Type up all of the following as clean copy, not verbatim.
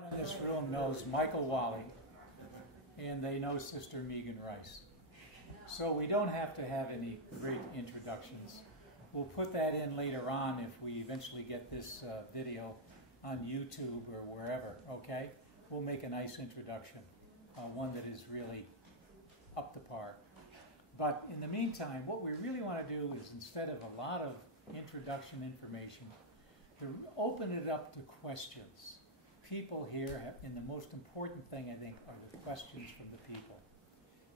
Everyone in this room knows Michael Walli, and they know Sister Megan Rice. So we don't have to have any great introductions. We'll put that in later on if we eventually get this video on YouTube or wherever, okay? We'll make a nice introduction, one that is really up to par. But in the meantime, what we really want to do is, instead of a lot of introduction information, to open it up to questions. People here have, and the most important thing, I think, are the questions from the people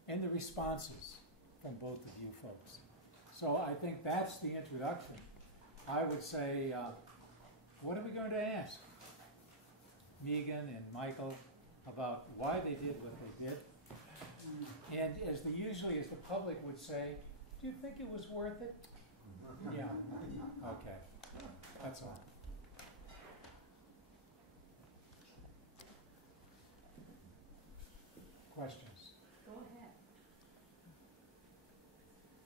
and the responses from both of you folks. So I think that's the introduction. I would say, what are we going to ask Megan and Michael about why they did what they did? And as usually as the public would say, do you think it was worth it? Yeah. Okay. That's all. Questions? Go ahead.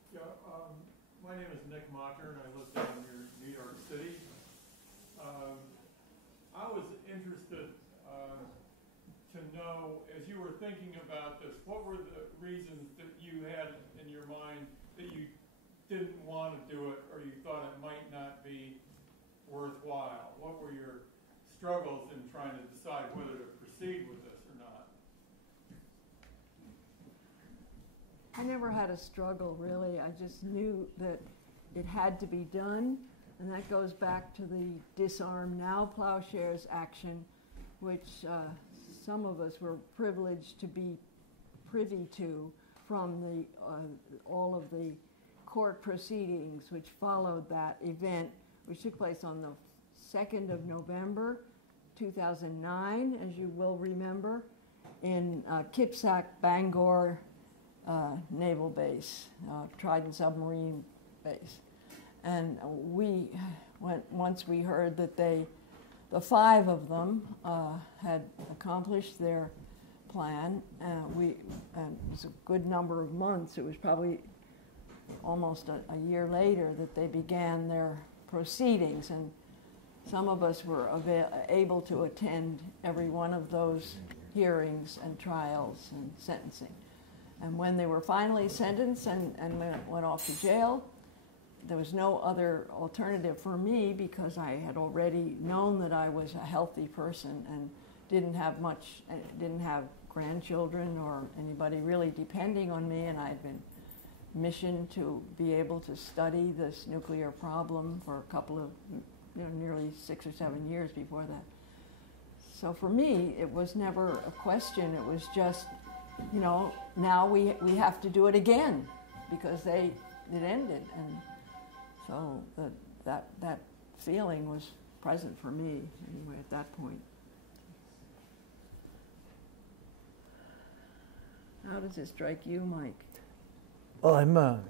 Yeah, my name is Nick Mocker, and I live down near New York City. I was interested to know, as you were thinking about this, what were the reasons that you had in your mind that you didn't want to do it, or you thought it might not be worthwhile? What were your struggles in trying to decide whether to proceed with this or not? I never had a struggle, really. I just knew that it had to be done, and that goes back to the Disarm Now Plowshares action, which some of us were privileged to be privy to from the all of the court proceedings which followed that event, which took place on the 2nd of November, 2009, as you will remember, in Kipsack, Bangor, Naval Base, Trident Submarine Base. And once we heard that the 5 of them had accomplished their plan, it was a good number of months, it was probably almost a year later that they began their proceedings, and some of us were able to attend every one of those hearings and trials and sentencing. And when they were finally sentenced and went off to jail, there was no other alternative for me, because I had already known that I was a healthy person and didn't have grandchildren or anybody really depending on me, and I had been missioned to be able to study this nuclear problem for a couple of, nearly 6 or 7 years before that. So for me, it was never a question. It was just, now we have to do it again, because it ended, and so that feeling was present for me anyway at that point. How does it strike you, Mike? Well, I'm a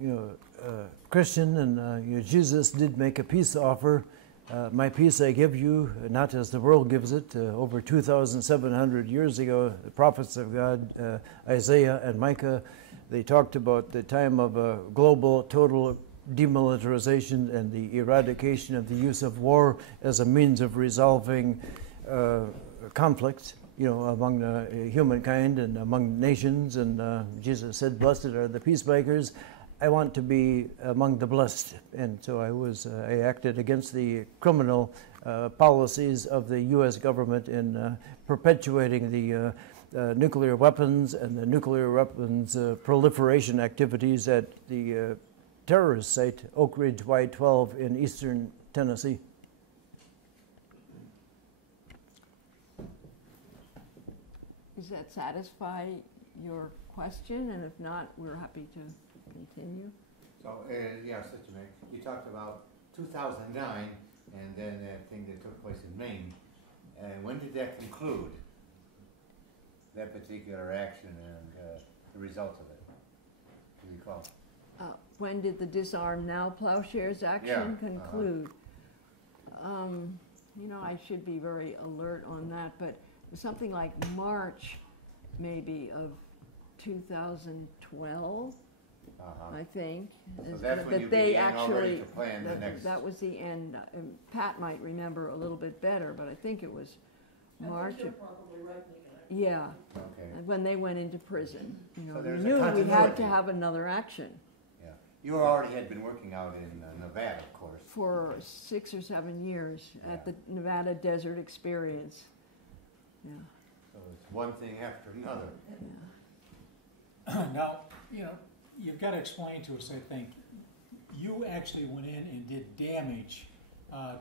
Christian, and Jesus did make a peace offer. My peace I give you, not as the world gives it. Over 2,700 years ago, the prophets of God, Isaiah and Micah, they talked about the time of a global total demilitarization and the eradication of the use of war as a means of resolving conflict, among humankind and among nations. And Jesus said, "Blessed are the peacemakers." I want to be among the blessed, and so I acted against the criminal policies of the U.S. government in perpetuating the nuclear weapons and the nuclear weapons proliferation activities at the terrorist site, Oak Ridge Y-12 in eastern Tennessee. Does that satisfy your question? And if not, we're happy to continue. So, yes, Sister Meg, you talked about 2009 and then that thing that took place in Maine. And when did that conclude, that particular action and the results of it? Do you recall? When did the Disarm Now Plowshares action conclude? I should be very alert on that, but something like March, maybe, of 2012, I think. So that's when you began already to plan the next... That was the end. Pat might remember a little bit better, but I think it was March. You're probably right, Nick. Yeah, Okay. and when they went into prison, you know, So we there's a knew we had continuity. to have another action Yeah. You already had been working out in Nevada, of course. for 6 or 7 years at Yeah. the Nevada Desert Experience. Yeah, So it's one thing after another. yeah. Now, you know, you've got to explain to us, I think, you actually went in and did damage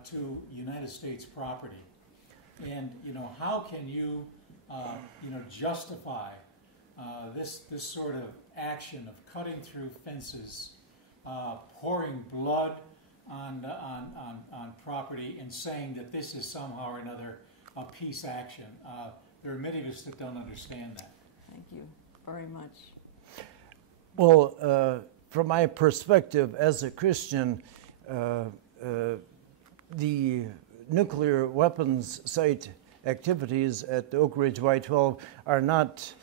to United States property. And, you know, how can you, you know, justify this sort of action of cutting through fences, pouring blood on property, and saying that this is somehow or another a peace action? There are many of us that don't understand that. Thank you very much. Well, from my perspective as a Christian, the nuclear weapons site activities at Oak Ridge Y-12 are not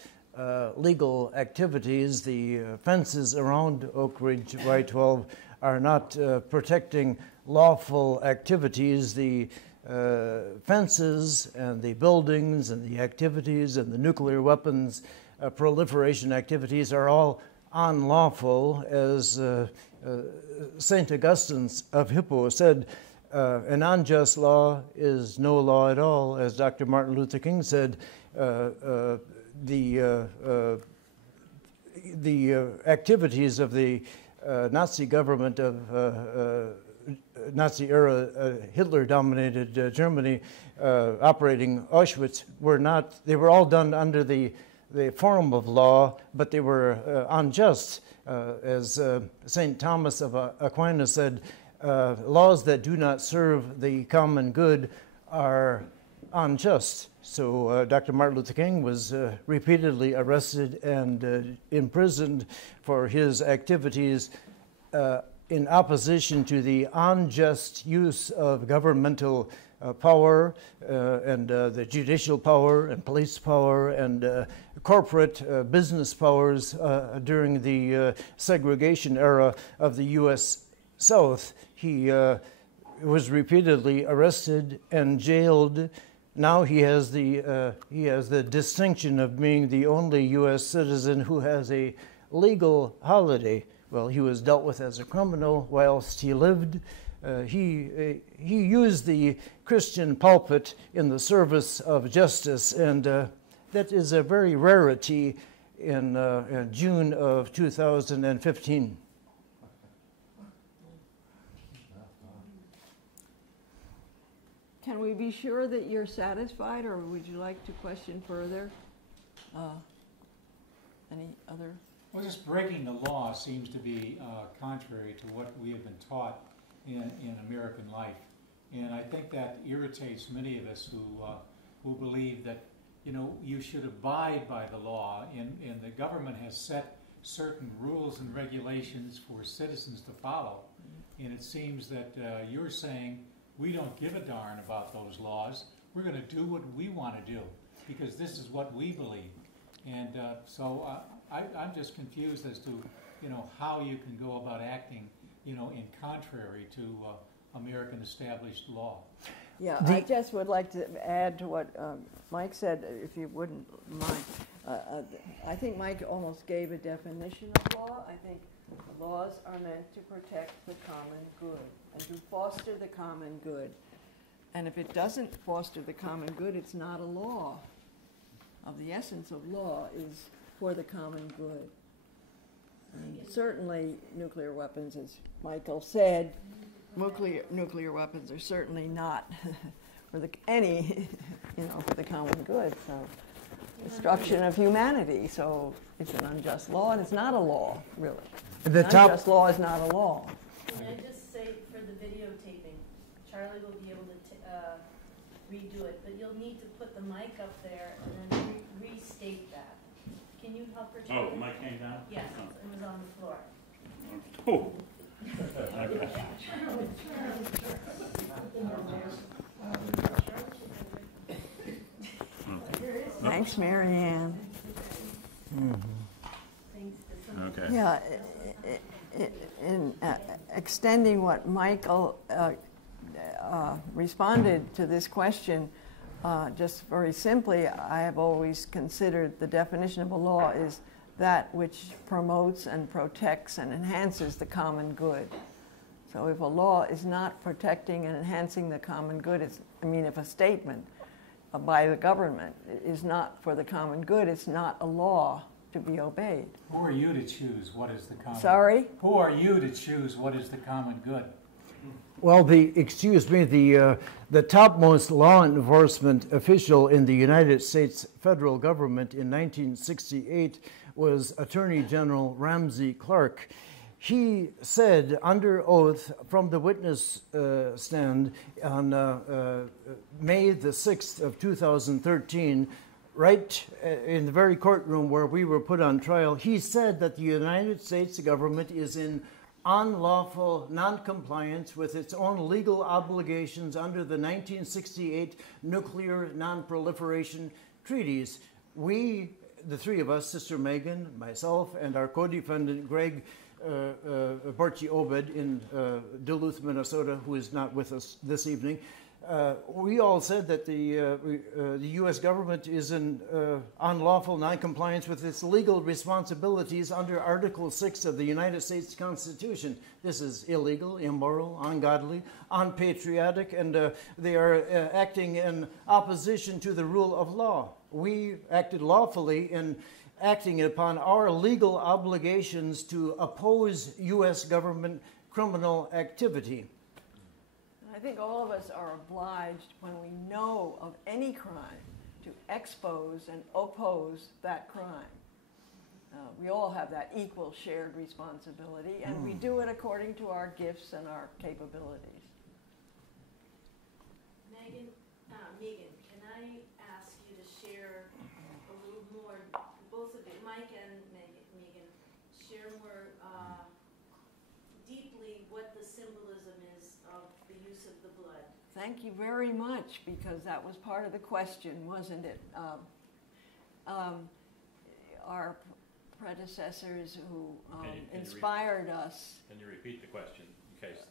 legal activities. The fences around Oak Ridge Y-12 are not protecting lawful activities. The fences and the buildings and the activities and the nuclear weapons proliferation activities are all unlawful. As St. Augustine of Hippo said, an unjust law is no law at all. As Dr. Martin Luther King said, the activities of the Nazi government of Nazi-era Hitler-dominated Germany operating Auschwitz they were all done under the form of law, but they were unjust. As St. Thomas of Aquin said, laws that do not serve the common good are unjust. So Dr. Martin Luther King was repeatedly arrested and imprisoned for his activities in opposition to the unjust use of governmental power and the judicial power and police power and corporate business powers during the segregation era of the U.S. South. He was repeatedly arrested and jailed. Now he has the distinction of being the only U.S. citizen who has a legal holiday. Well, he was dealt with as a criminal whilst he lived. He used the Christian pulpit in the service of justice, and that is a very rarity in June of 2015. Can we be sure that you're satisfied, or would you like to question further? Any other? Well, just breaking the law seems to be contrary to what we have been taught in American life. And I think that irritates many of us who believe that, you know, you should abide by the law, and the government has set certain rules and regulations for citizens to follow. And it seems that you're saying, we don't give a darn about those laws. We're going to do what we want to do because this is what we believe. And so I'm just confused as to, you know, how you can go about acting, you know, in contrary to American established law. Yeah, I just would like to add to what Mike said, if you wouldn't mind. I think Mike almost gave a definition of law. I think laws are meant to protect the common good and to foster the common good. And if it doesn't foster the common good, it's not a law. Of the essence of law is for the common good. And certainly nuclear weapons, as Michael said, nuclear weapons are certainly not for the for the common good. So destruction of humanity. So it's an unjust law, and it's not a law, really. An unjust law is not a law. Can I just say for the videotaping, Charlie will be able to redo it, but you'll need to put the mic up there and then restate that. Can you help her? Oh, the mic came down? Yes, it was on the floor. Oh. Okay. Thanks, Marianne. Okay. Yeah, in extending what Michael responded to this question, just very simply, I have always considered the definition of a law is that which promotes and protects and enhances the common good. So if a law is not protecting and enhancing the common good, if a statement by the government is not for the common good, it's not a law to be obeyed. Who are you to choose what is the common? Sorry? Who are you to choose what is the common good? Well, the topmost law enforcement official in the United States federal government in 1968 was Attorney General Ramsey Clark. He said under oath from the witness stand on May the 6th of 2013, right in the very courtroom where we were put on trial, he said that the United States government is in unlawful non-compliance with its own legal obligations under the 1968 Nuclear Non-Proliferation Treaties. We, the three of us, Sister Megan, myself, and our co-defendant Greg Barchi Obed in Duluth, Minnesota, who is not with us this evening, we all said that the U.S. government is in unlawful noncompliance with its legal responsibilities under Article 6 of the United States Constitution. This is illegal, immoral, ungodly, unpatriotic, and they are acting in opposition to the rule of law. We acted lawfully in acting upon our legal obligations to oppose U.S. government criminal activity. I think all of us are obliged, when we know of any crime, to expose and oppose that crime. We all have that equal shared responsibility, and we do it according to our gifts and our capabilities. Megan, can I ask you to share a little more, both of you, Mike and Megan, share more deeply what the symbolism is of the use of the blood? Thank you very much, because that was part of the question, wasn't it? Our predecessors who inspired us. Can you repeat the question in case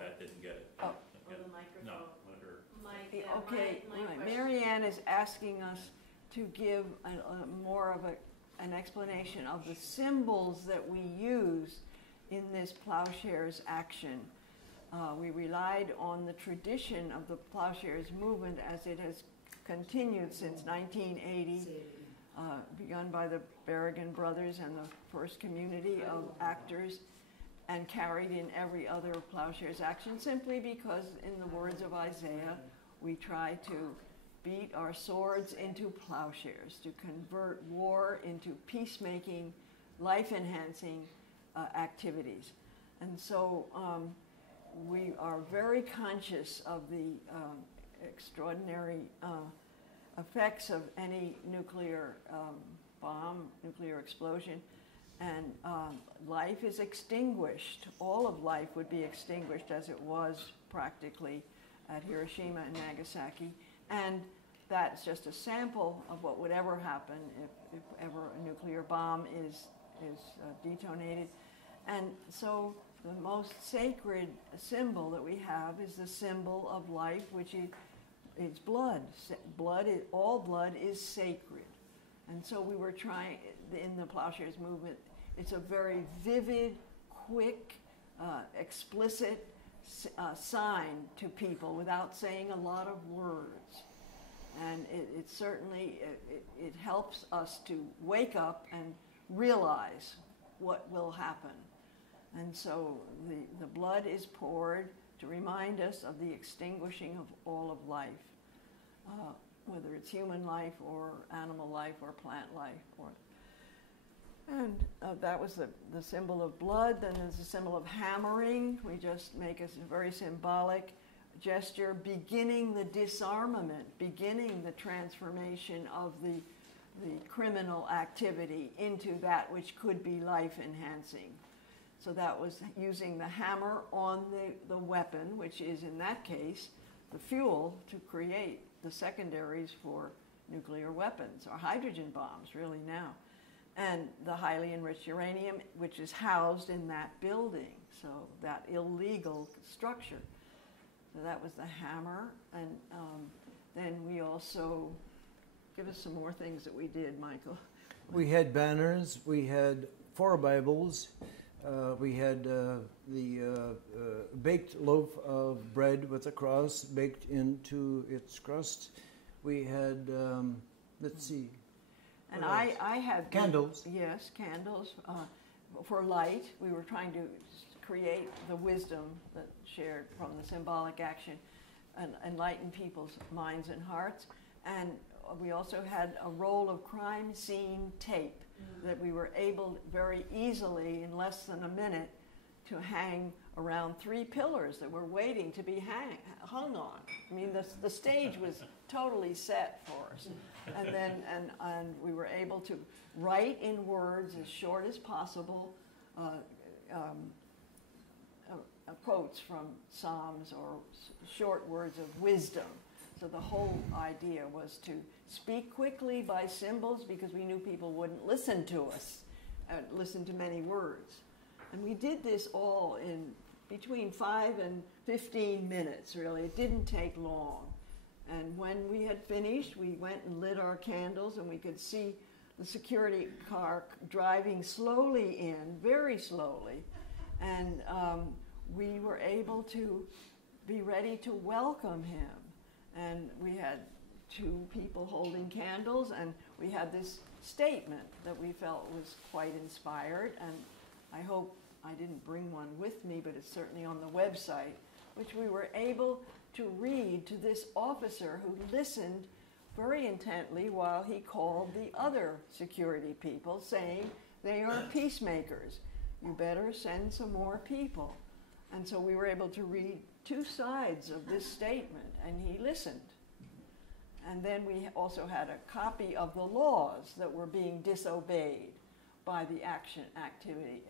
that didn't get it? Oh. Or the microphone? No, let her. Mike, Okay, my right. question- Mary Ann is asking us to give more of an explanation of the symbols that we use in this Plowshares action. We relied on the tradition of the Plowshares movement as it has continued since 1980, begun by the Berrigan brothers and the first community of actors, and carried in every other Plowshares action, simply because, in the words of Isaiah, we try to beat our swords into plowshares, to convert war into peacemaking, life-enhancing activities. And so we are very conscious of the extraordinary effects of any nuclear bomb, nuclear explosion, and life is extinguished. All of life would be extinguished as it was practically at Hiroshima and Nagasaki, and that's just a sample of what would ever happen if ever a nuclear bomb is detonated. And so the most sacred symbol that we have is the symbol of life, which is blood. All blood is sacred. And so we were trying, in the Plowshares movement, it's a very vivid, quick, explicit sign to people without saying a lot of words. And it certainly helps us to wake up and realize what will happen. And so the blood is poured to remind us of the extinguishing of all of life, whether it's human life or animal life or plant life. And that was the symbol of blood. Then there's the symbol of hammering. We just make a very symbolic gesture, beginning the disarmament, beginning the transformation of the criminal activity into that which could be life-enhancing. So that was using the hammer on the weapon, which is, in that case, the fuel to create the secondaries for nuclear weapons, or hydrogen bombs, really now. And the highly enriched uranium, which is housed in that building, so that illegal structure. So that was the hammer. And then we also, give us some more things that we did, Michael. We had banners, we had 4 Bibles, we had the baked loaf of bread with a cross baked into its crust. We had, let's see. And I had candles. Yes, candles for light. We were trying to create the wisdom that shared from the symbolic action and enlighten people's minds and hearts. And we also had a roll of crime scene tape that we were able very easily, in less than a minute, to hang around 3 pillars that were waiting to be hung on. I mean, the stage was totally set for us. And then and we were able to write in words as short as possible quotes from Psalms or short words of wisdom. So the whole idea was to speak quickly by symbols because we knew people wouldn't listen to us, listen to many words. And we did this all in between 5 and 15 minutes, really. It didn't take long. And when we had finished, we went and lit our candles, and we could see the security car driving slowly in, very slowly. And we were able to be ready to welcome him. And we had 2 people holding candles, and we had this statement that we felt was quite inspired. And I hope I didn't bring one with me, but it's certainly on the website, which we were able to read to this officer who listened very intently while he called the other security people, saying, they are peacemakers. You better send some more people. And so we were able to read 2 sides of this statement, and he listened. And then we also had a copy of the laws that were being disobeyed by the activity.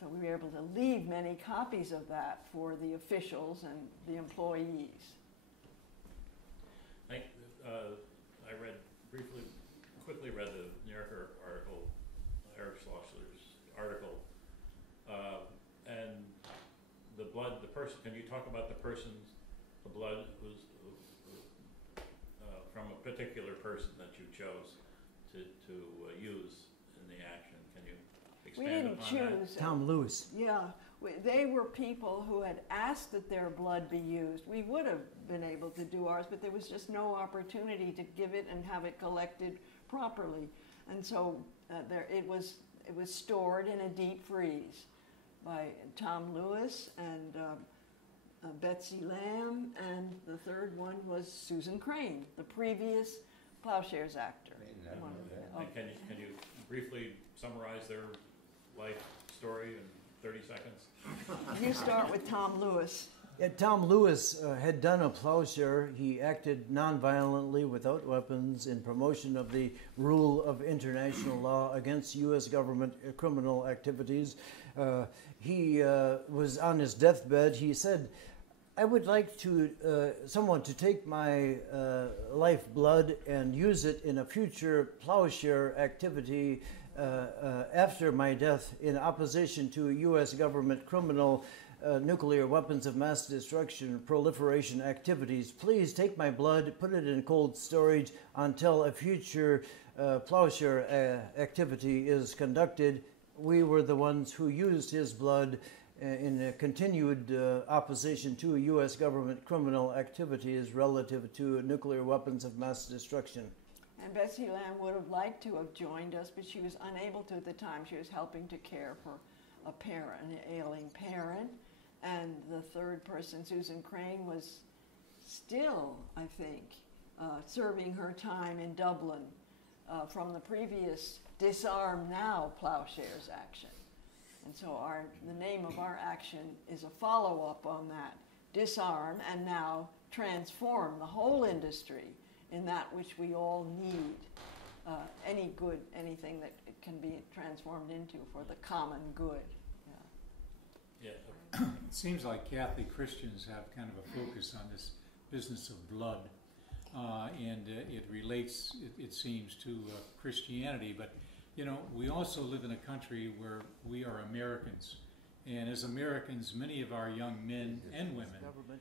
So we were able to leave many copies of that for the officials and the employees. I quickly read the New Yorker article, Eric Schlossler's article, and the blood, can you talk about the blood who's from a particular person that you chose to use in the action? Can you expand We didn't upon choose. Tom Lewis. Yeah, they were people who had asked that their blood be used. We would have been able to do ours, but there was just no opportunity to give it and have it collected properly. And so it was stored in a deep freeze by Tom Lewis and Betsy Lamb, and the third one was Susan Crane, the previous Plowshares actor. And can you briefly summarize their life story in 30 seconds? You start with Tom Lewis. Yeah, Tom Lewis had done a plowshare. He acted nonviolently without weapons in promotion of the rule of international law against U.S. government criminal activities. He was on his deathbed. He said, I would like someone to take my lifeblood and use it in a future plowshare activity after my death in opposition to U.S. government criminal nuclear weapons of mass destruction proliferation activities. Please take my blood, put it in cold storage until a future plowshare activity is conducted. We were the ones who used his blood in a continued opposition to U.S. government criminal activities relative to nuclear weapons of mass destruction. And Betsy Lamb would have liked to have joined us, but she was unable to at the time. She was helping to care for an ailing parent. And the third person, Susan Crane, was still, I think, serving her time in Dublin from the previous Disarm Now Plowshares action. And so the name of our action is a follow-up on that. Disarm and now transform the whole industry in that which we all need. Anything that it can be transformed into for the common good. Yeah. It seems like Catholic Christians have kind of a focus on this business of blood, and it relates, it seems, to Christianity. But, you know, we also live in a country where we are Americans, And as Americans, many of our young men and women.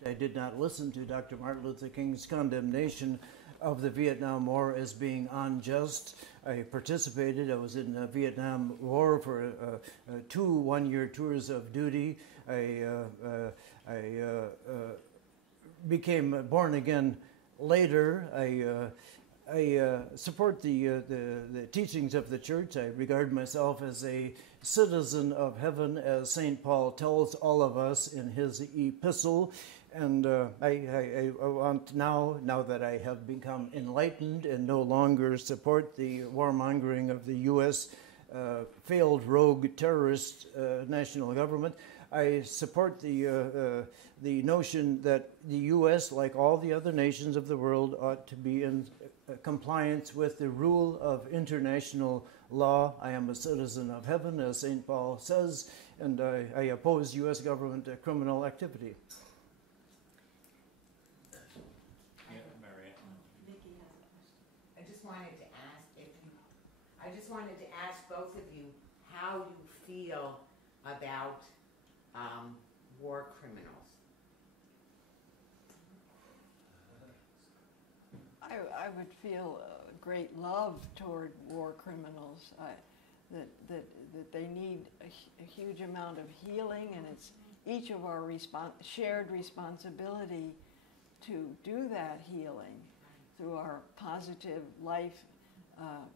I did not listen to Dr. Martin Luther King's condemnation of the Vietnam War as being unjust. I participated. I was in the Vietnam War for 2 one-year tours of duty. I became born again later. I support the teachings of the church. I regard myself as a citizen of heaven, as St. Paul tells all of us in his epistle. And I want now that I have become enlightened and no longer support the warmongering of the U.S. Failed rogue terrorist national government, I support the notion that the U.S., like all the other nations of the world, ought to be in compliance with the rule of international law. I am a citizen of heaven, as St. Paul says, and I oppose U.S. government criminal activity. I just wanted to ask both of you how you feel about war criminals. I would feel great love toward war criminals. That they need a huge amount of healing, and it's each of our shared responsibility to do that healing through our positive life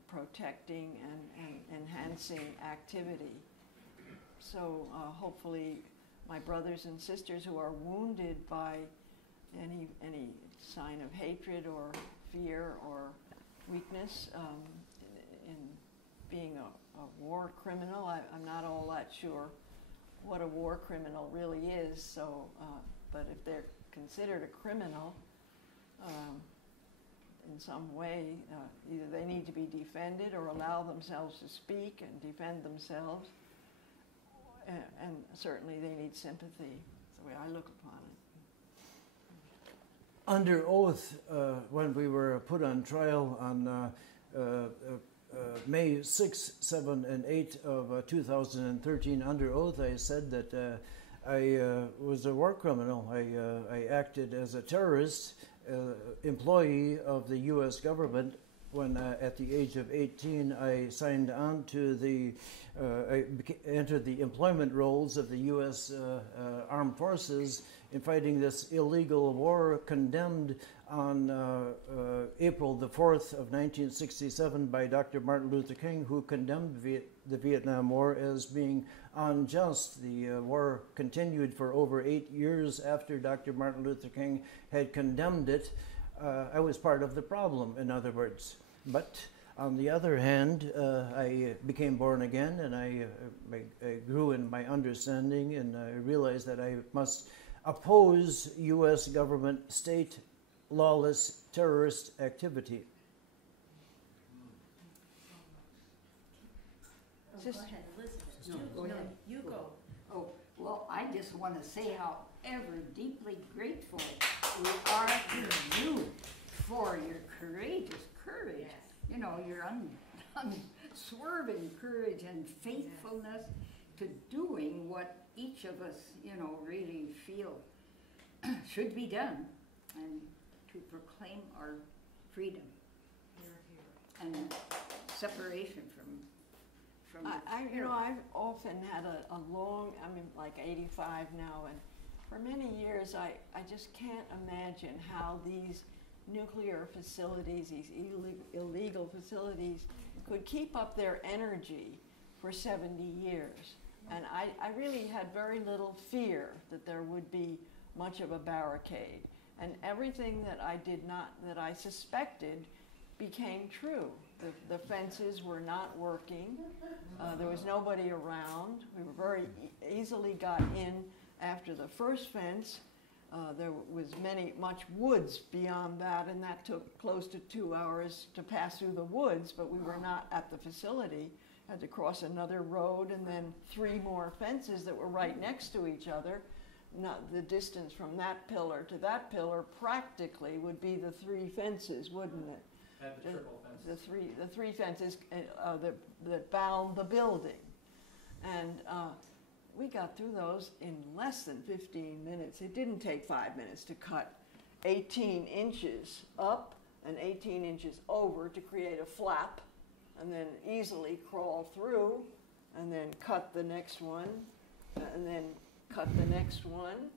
protecting and enhancing activity. So hopefully my brothers and sisters who are wounded by any sign of hatred or fear or weakness in being a war criminal, I'm not all that sure what a war criminal really is. So, but if they're considered a criminal, in some way, either they need to be defended or allow themselves to speak and defend themselves, and certainly they need sympathy. That's the way I look upon it. Under oath, when we were put on trial on May 6, 7, and 8 of 2013, under oath, I said that I was a war criminal. I acted as a terrorist, employee of the U.S. government. When at the age of 18, I signed on to I entered the employment roles of the U.S. Armed Forces in fighting this illegal war, condemned on April the 4th of 1967 by Dr. Martin Luther King, who condemned the Vietnam War as being unjust. The war continued for over 8 years after Dr. Martin Luther King had condemned it. I was part of the problem, in other words. But on the other hand, I became born again, and I grew in my understanding, and I realized that I must oppose U.S. government, state, lawless terrorist activity. Go ahead, Elizabeth. No, go ahead. You go. Oh, well, I just want to say how ever deeply grateful we are to you for your courageous courage. Yes. You know, your unswerving courage and faithfulness to doing what each of us, you know, really feel should be done, and to proclaim our freedom and separation from I've often had a long, like 85 now, and for many years I just can't imagine how these nuclear facilities, these illegal facilities, could keep up their energy for 70 years. And I really had very little fear that there would be much of a barricade. And everything that I suspected became true. The fences were not working. There was nobody around. We were very easily got in after the first fence. There was much woods beyond that, and that took close to 2 hours to pass through the woods, but we were not at the facility. Had to cross another road and then 3 more fences that were right next to each other. Not the distance from that pillar to that pillar practically would be the 3 fences, wouldn't it? Had the triple fences. The three fences that bound the building, and we got through those in less than 15 minutes. It didn't take 5 minutes to cut 18 inches up and 18 inches over to create a flap, and then easily crawl through, and then cut the next one, and then cut the next one,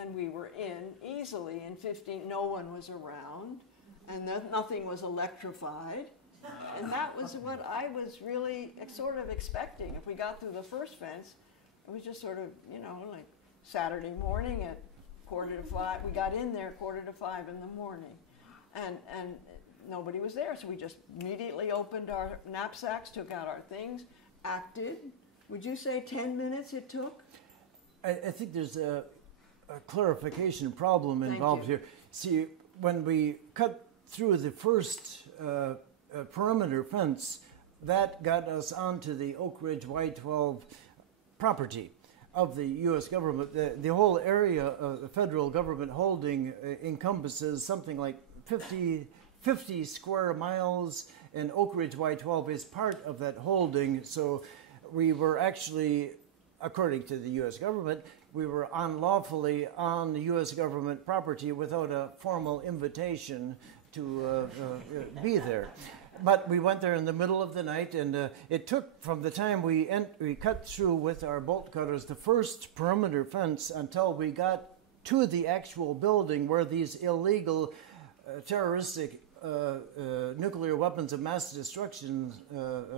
and we were in easily in 15. No one was around, and nothing was electrified. And that was what I was really sort of expecting. If we got through the first fence, it was just sort of, you know, like Saturday morning at 4:45. We got in there 4:45 in the morning, and nobody was there. So we just immediately opened our knapsacks, took out our things, acted. Would you say 10 minutes it took? I think there's a clarification problem involved here. See, when we cut through the first perimeter fence, that got us onto the Oak Ridge Y-12 property of the U.S. government. The whole area of the federal government holding encompasses something like 50 square miles, and Oak Ridge Y-12 is part of that holding. So we were actually, according to the U.S. government, we were unlawfully on the U.S. government property without a formal invitation to be there. But we went there in the middle of the night, and it took from the time we cut through with our bolt cutters the first perimeter fence until we got to the actual building where these illegal terroristic nuclear weapons of mass destruction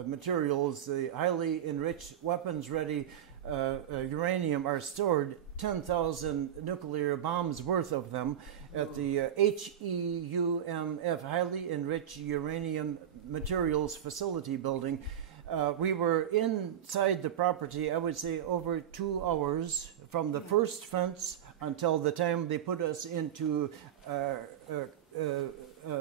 materials, the highly enriched weapons-ready uranium are stored, 10,000 nuclear bombs worth of them, at the HEUMF, Highly Enriched Uranium Materials Facility building. We were inside the property, I would say, over 2 hours from the first fence until the time they put us into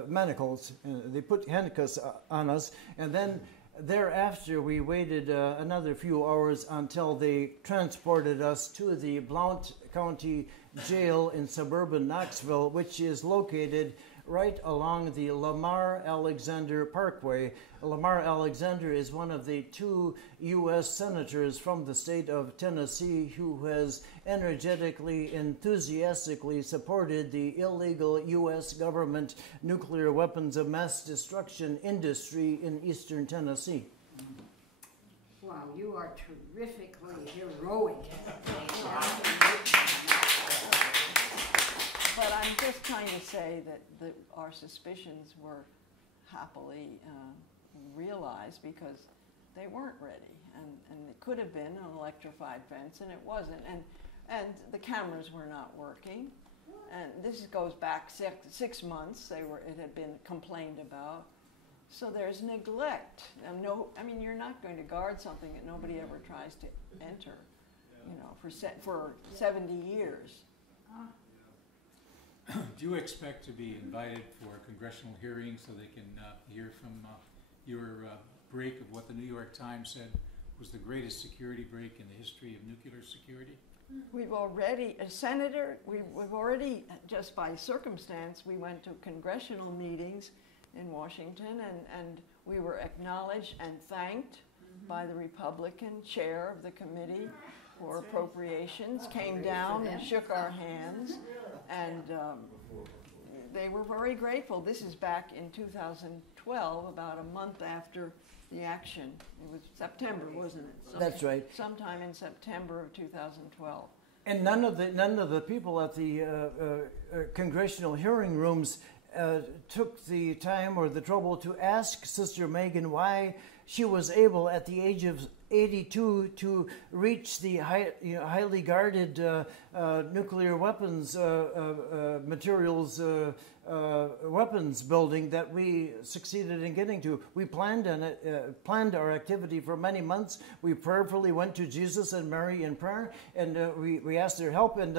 manacles. They put handcuffs on us, and then thereafter we waited another few hours until they transported us to the Blount County Jail in suburban Knoxville, which is located right along the Lamar Alexander Parkway. Lamar Alexander is one of the 2 U.S. senators from the state of Tennessee who has energetically, enthusiastically supported the illegal U.S. government nuclear weapons of mass destruction industry in eastern Tennessee. Wow, you are terrifically heroic. But I'm just trying to say that our suspicions were happily realized because they weren't ready. And it could have been an electrified fence, and it wasn't. And the cameras were not working. And this goes back 6 months. It had been complained about. So there's neglect. And I mean, you're not going to guard something that nobody ever tries to enter, you know, for 70 years. Do you expect to be invited for congressional hearings so they can hear from your break of what the New York Times said was the greatest security break in the history of nuclear security? We've already, Senator, we've already, just by circumstance, we went to congressional meetings in Washington, and we were acknowledged and thanked by the Republican chair of the committee for appropriations, came down and shook our hands, and they were very grateful. This is back in 2012, about a month after the action. It was September, wasn't it? That's right. Sometime in September of 2012. And none of the people at the congressional hearing rooms took the time or the trouble to ask Sister Megan why she was able, at the age of 82, to reach the highly guarded nuclear weapons materials weapons building that we succeeded in getting to. We planned our activity for many months. We prayerfully went to Jesus and Mary in prayer, and we asked their help, and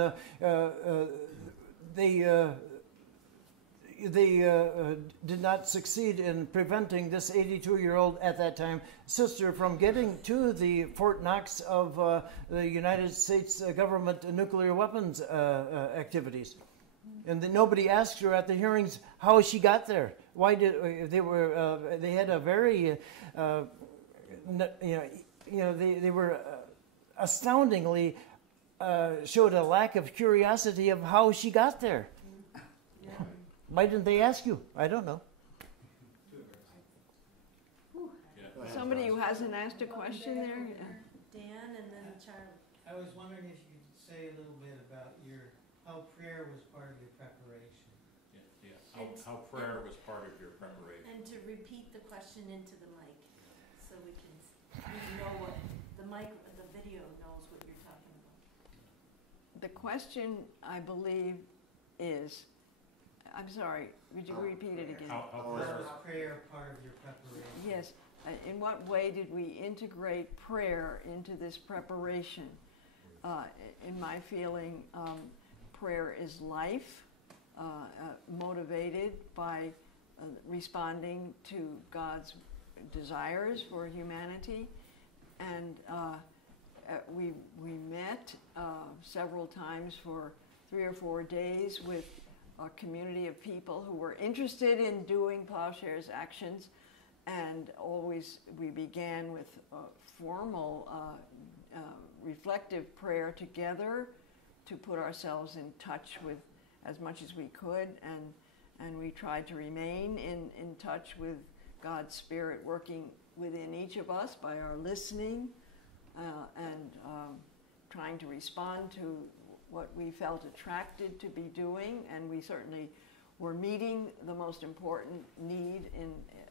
they did not succeed in preventing this 82-year-old at that time sister from getting to the Fort Knox of the United States government nuclear weapons activities. And nobody asked her at the hearings how she got there. Why did they had a very they were astoundingly showed a lack of curiosity of how she got there. Why didn't they ask you? I don't know. Somebody who hasn't asked a question there? Dan and then Charlie. I was wondering if you could say a little bit about how prayer was part of your preparation. How prayer was part of your preparation. And to repeat the question into the mic, so we know what, the video knows what you're talking about. The question, I believe, is, I'm sorry, would you repeat it again? How How was prayer part of your preparation? Yes. In what way did we integrate prayer into this preparation? In my feeling, prayer is life, motivated by responding to God's desires for humanity. And we met several times for 3 or 4 days with a community of people who were interested in doing Plowshares actions. And always we began with formal reflective prayer together to put ourselves in touch with as much as we could, and we tried to remain in touch with God's Spirit working within each of us by our listening and trying to respond to what we felt attracted to be doing, and we certainly were meeting the most important need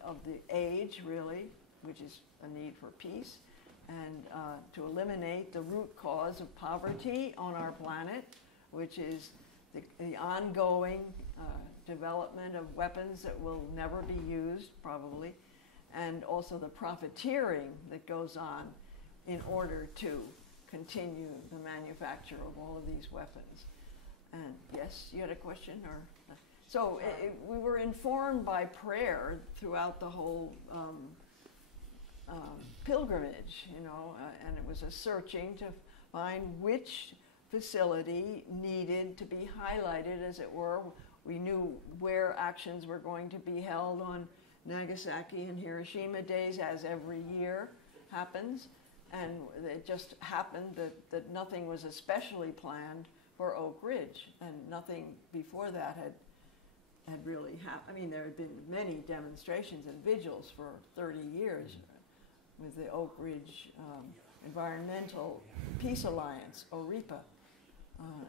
of the age, really, which is a need for peace, and to eliminate the root cause of poverty on our planet, which is the ongoing development of weapons that will never be used, probably, and also the profiteering that goes on in order to continue the manufacture of all of these weapons. And yes, you had a question? So we were informed by prayer throughout the whole pilgrimage, and it was a searching to find which facility needed to be highlighted, as it were. We knew where actions were going to be held on Nagasaki and Hiroshima days, as every year happens, and it just happened that nothing was especially planned for Oak Ridge, and nothing before that had really happened. I mean, there had been many demonstrations and vigils for 30 years with the Oak Ridge Environmental Peace Alliance, OREPA.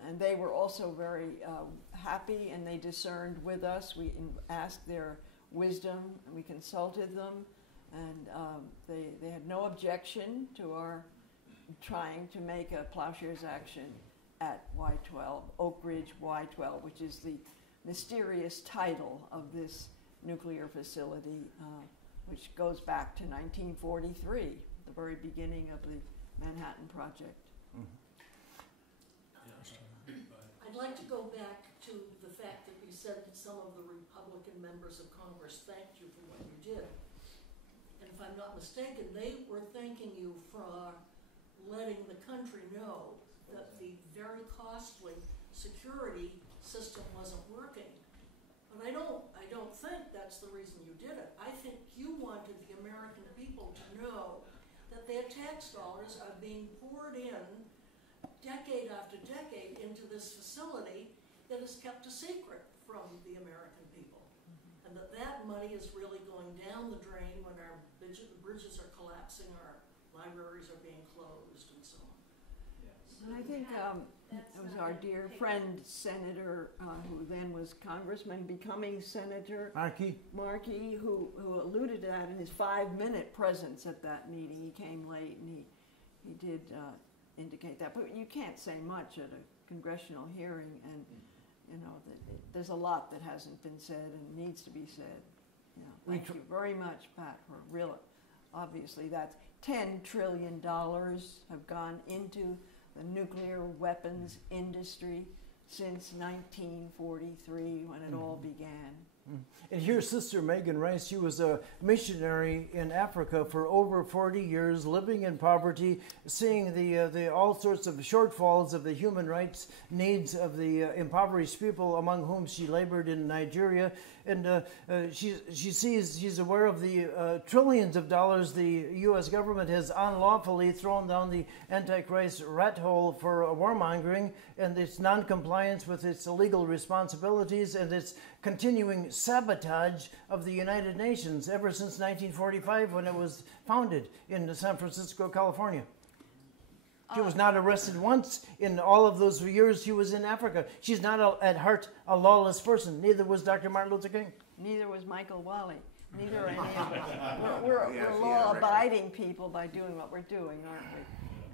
And they were also very happy, and they discerned with us. We asked their wisdom, and we consulted them, and they had no objection to our trying to make a Plowshares action at Y12, Oak Ridge Y12, which is the mysterious title of this nuclear facility, which goes back to 1943, the very beginning of the Manhattan Project. I'd like to go back to the fact that you said that some of the Republican members of Congress thanked you for what you did. And if I'm not mistaken, they were thanking you for letting the country know that the very costly security system wasn't working. But I don't think that's the reason you did it. I think you wanted the American people to know that their tax dollars are being poured in decade after decade into this facility that is kept a secret from the American people. And that money is really going down the drain when our bridges are collapsing, our libraries are being closed, and so on. And I think it was our dear friend, Senator, who then was Congressman, becoming Senator Markey, who alluded to that in his 5-minute presence at that meeting. He came late, and he did indicate that. But you can't say much at a congressional hearing, and there's a lot that hasn't been said and needs to be said. Thank you very much, Pat, for real. Obviously, that's $10 trillion have gone into the nuclear weapons industry since 1943, when it all began. And here's Sister Megan Rice. She was a missionary in Africa for over 40 years, living in poverty, seeing the all sorts of shortfalls of the human rights needs of the impoverished people among whom she labored in Nigeria. and she's aware of the trillions of dollars the U.S. government has unlawfully thrown down the Antichrist rat hole for warmongering, and its non-compliance with its legal responsibilities, and its continuing sabotage of the United Nations ever since 1945, when it was founded in San Francisco, California. She was not arrested once in all of those years she was in Africa. She's not at heart a lawless person. Neither was Dr. Martin Luther King. Neither was Michael Walli. Neither are any of us. We're law-abiding people by doing what we're doing, aren't we?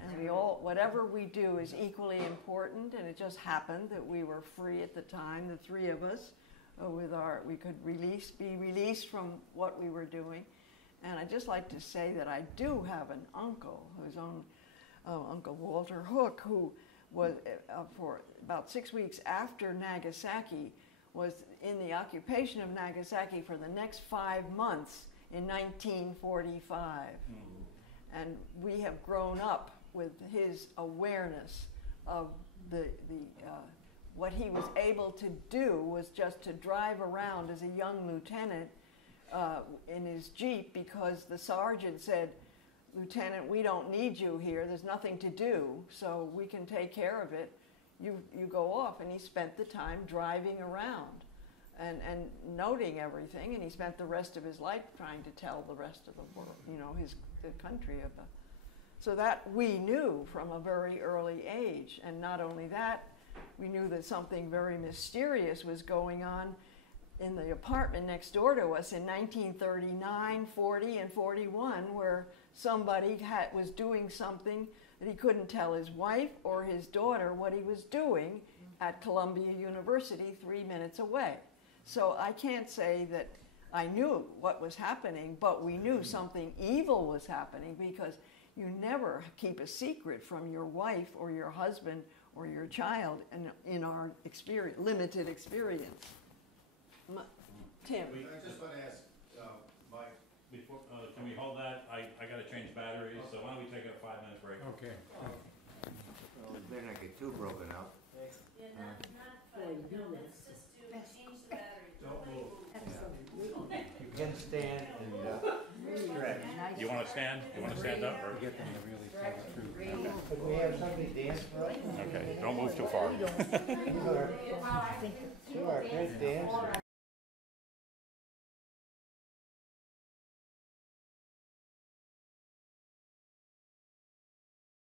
And we all, whatever we do is equally important, and it just happened that we were free at the time, the three of us, we could be released from what we were doing. And I'd just like to say that I do have an uncle who's on Uncle Walter Hook, who was, for about 6 weeks after Nagasaki, was in the occupation of Nagasaki for the next 5 months in 1945. And we have grown up with his awareness of what he was able to do was just to drive around as a young lieutenant in his Jeep, because the sergeant said, "Lieutenant, we don't need you here. There's nothing to do, so we can take care of it. You go off." And he spent the time driving around and noting everything, and he spent the rest of his life trying to tell the rest of the world, the country of the. So that we knew from a very early age, and not only that, we knew that something very mysterious was going on in the apartment next door to us in 1939, 40, and 41, where somebody was doing something that he couldn't tell his wife or his daughter what he was doing at Columbia University 3 minutes away. So I can't say that I knew what was happening, but we knew something evil was happening, because you never keep a secret from your wife or your husband or your child in our limited experience. Tim. I just want to ask, Mike, before, can we hold that? I got to change batteries, so why don't we take a 5-minute break? Okay. Well, we better not get too broken up. Yeah, not 5, no, it's just to change the battery. Don't move. You can stand and stretch. You want to stand? You want to stand up? Or? Get them to really take it through. Could we have somebody dance for us? Okay, don't move too far. You are a great dancer.